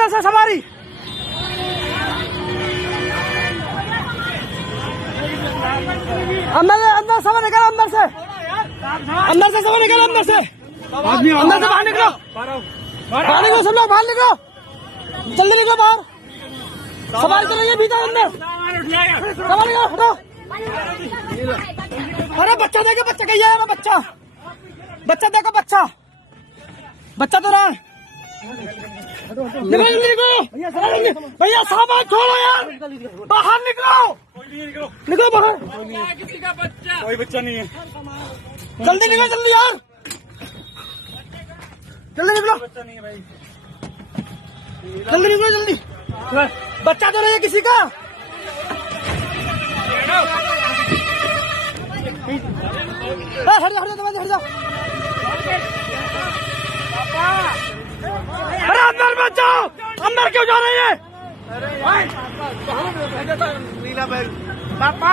अंदर से सवारी। अंदर सवार निकलो, अंदर से सवार निकलो, अंदर से बाहर निकलो, बाहर निकलो, सब लोग बाहर निकलो, जल्दी निकलो बाहर। सवारी तो नहीं है भीतर, अंदर सवार निकलो, हटो। अरे बच्चा देखो, बच्चा कहीं है, बच्चा देखो, बच्चा तो रहा है। निकलो भैया, सामान छोड़ो यार, बाहर निकलो बाहर। किसी का बच्चा, कोई बच्चा नहीं है। जल्दी निकलो, जल्दी यार, जल्दी निकलो, बच्चा नहीं है भाई, जल्दी निकलो, जल्दी। बच्चा तो नहीं है किसी का। हट जा। अरे अंदर मत जाओ, अंदर क्यों जा रही है? नीला बैग पापा।